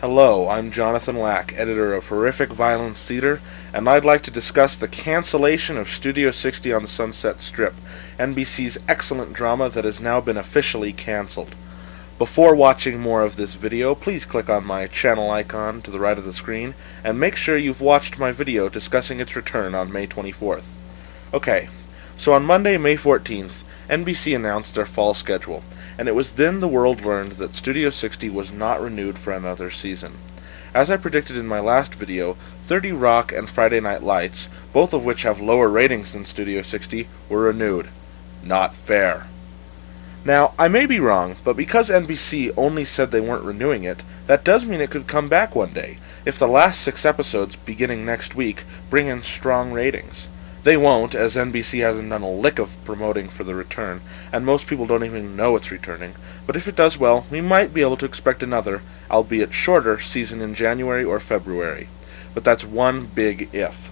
Hello, I'm Jonathan Lack, editor of Horriffic Violence Theater, and I'd like to discuss the cancellation of Studio 60 on the Sunset Strip, NBC's excellent drama that has now been officially cancelled. Before watching more of this video, please click on my channel icon to the right of the screen, and make sure you've watched my video discussing its return on May 24th. Okay, so on Monday, May 14th, NBC announced their fall schedule, and it was then the world learned that Studio 60 was not renewed for another season. As I predicted in my last video, 30 Rock and Friday Night Lights, both of which have lower ratings than Studio 60, were renewed. Not fair. Now, I may be wrong, but because NBC only said they weren't renewing it, that does mean it could come back one day, if the last 6 episodes, beginning next week, bring in strong ratings. They won't, as NBC hasn't done a lick of promoting for the return, and most people don't even know it's returning, but if it does well, we might be able to expect another, albeit shorter, season in January or February. But that's one big if.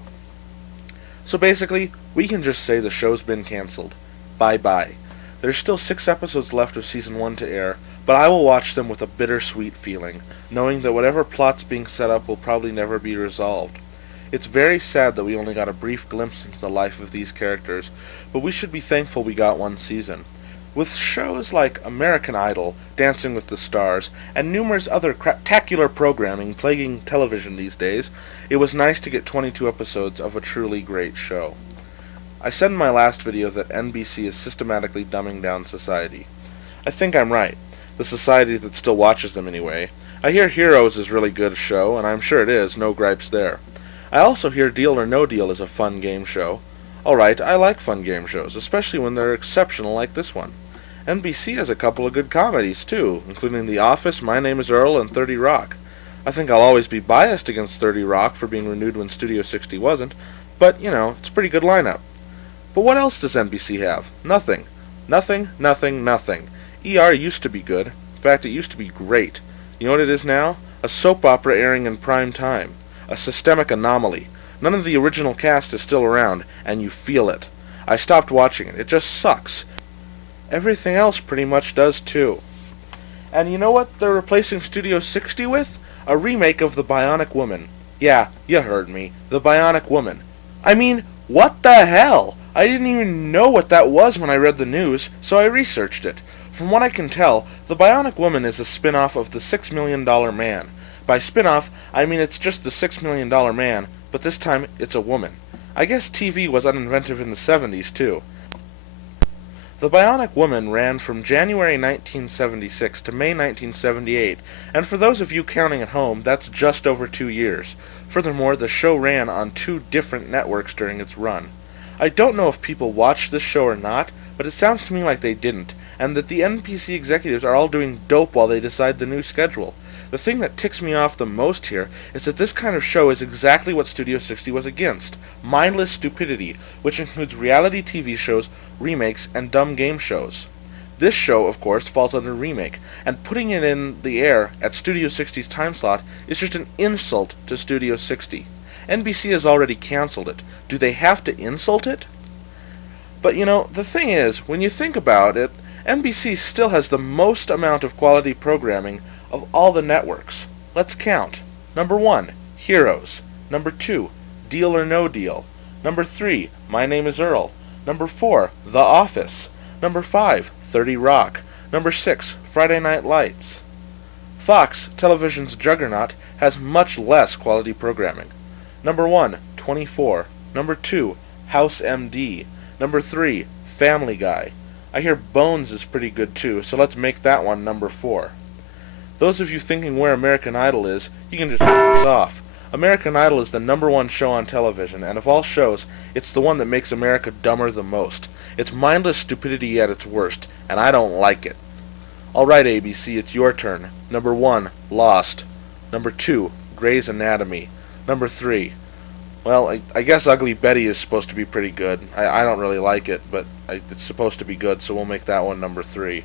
So basically, we can just say the show's been cancelled. Bye-bye. There's still 6 episodes left of Season 1 to air, but I will watch them with a bittersweet feeling, knowing that whatever plot's being set up will probably never be resolved. It's very sad that we only got a brief glimpse into the life of these characters, but we should be thankful we got one season. With shows like American Idol, Dancing with the Stars, and numerous other craptacular programming plaguing television these days, it was nice to get 22 episodes of a truly great show. I said in my last video that NBC is systematically dumbing down society. I think I'm right. The society that still watches them anyway. I hear Heroes is really good show, and I'm sure it is, no gripes there. I also hear Deal or No Deal is a fun game show. Alright, I like fun game shows, especially when they're exceptional like this one. NBC has a couple of good comedies, too, including The Office, My Name is Earl, and 30 Rock. I think I'll always be biased against 30 Rock for being renewed when Studio 60 wasn't, but, it's a pretty good lineup. But what else does NBC have? Nothing. Nothing, nothing, nothing. ER used to be good. In fact, it used to be great. You know what it is now? A soap opera airing in prime time. A systemic anomaly. None of the original cast is still around, and you feel it. I stopped watching it. It just sucks. Everything else pretty much does too. And you know what they're replacing Studio 60 with? A remake of The Bionic Woman. Yeah, you heard me. The Bionic Woman. I mean, what the hell? I didn't even know what that was when I read the news, so I researched it. From what I can tell, The Bionic Woman is a spin-off of The $6 Million Man. By spin-off, I mean it's just the $6 Million Man, but this time it's a woman. I guess TV was uninventive in the 70s, too. The Bionic Woman ran from January 1976 to May 1978, and for those of you counting at home, that's just over 2 years. Furthermore, the show ran on 2 different networks during its run. I don't know if people watched this show or not, but it sounds to me like they didn't, and that the NBC executives are all doing dope while they decide the new schedule. The thing that ticks me off the most here is that this kind of show is exactly what Studio 60 was against. Mindless stupidity, which includes reality TV shows, remakes, and dumb game shows. This show, of course, falls under remake, and putting it in the air at Studio 60's time slot is just an insult to Studio 60. NBC has already cancelled it. Do they have to insult it? But the thing is, when you think about it, NBC still has the most amount of quality programming of all the networks. Let's count. Number 1, Heroes. Number 2, Deal or No Deal. Number 3, My Name is Earl. Number 4, The Office. Number 5, 30 Rock. Number 6, Friday Night Lights. Fox, television's juggernaut, has much less quality programming. Number 1, 24. Number 2, House MD. Number 3, Family Guy. I hear Bones is pretty good too, so let's make that one number 4. Those of you thinking where American Idol is, you can just turn this off. American Idol is the number 1 show on television, and of all shows, it's the one that makes America dumber the most. It's mindless stupidity at its worst, and I don't like it. Alright, ABC, it's your turn. Number 1, Lost. Number 2, Grey's Anatomy. Number 3, well, I guess Ugly Betty is supposed to be pretty good. I don't really like it, but it's supposed to be good, so we'll make that one number 3.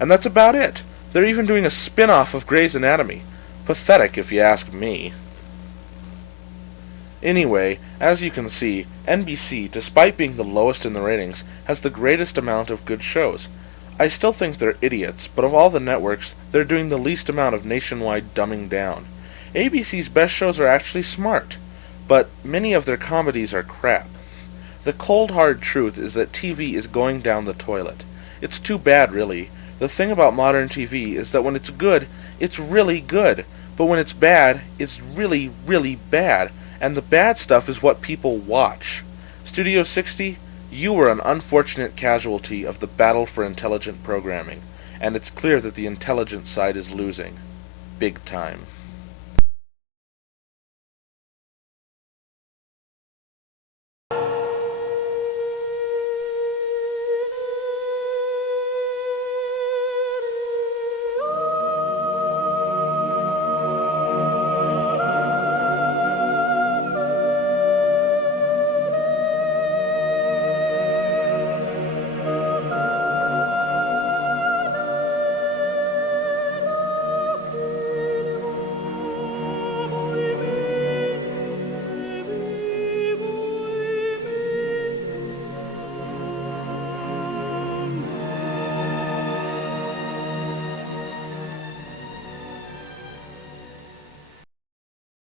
And that's about it. They're even doing a spin-off of Grey's Anatomy. Pathetic, if you ask me. Anyway, as you can see, NBC, despite being the lowest in the ratings, has the greatest amount of good shows. I still think they're idiots, but of all the networks, they're doing the least amount of nationwide dumbing down. ABC's best shows are actually smart, but many of their comedies are crap. The cold hard truth is that TV is going down the toilet. It's too bad, really. The thing about modern TV is that when it's good, it's really good. But when it's bad, it's really, really bad. And the bad stuff is what people watch. Studio 60, you were an unfortunate casualty of the battle for intelligent programming. And it's clear that the intelligent side is losing. Big time.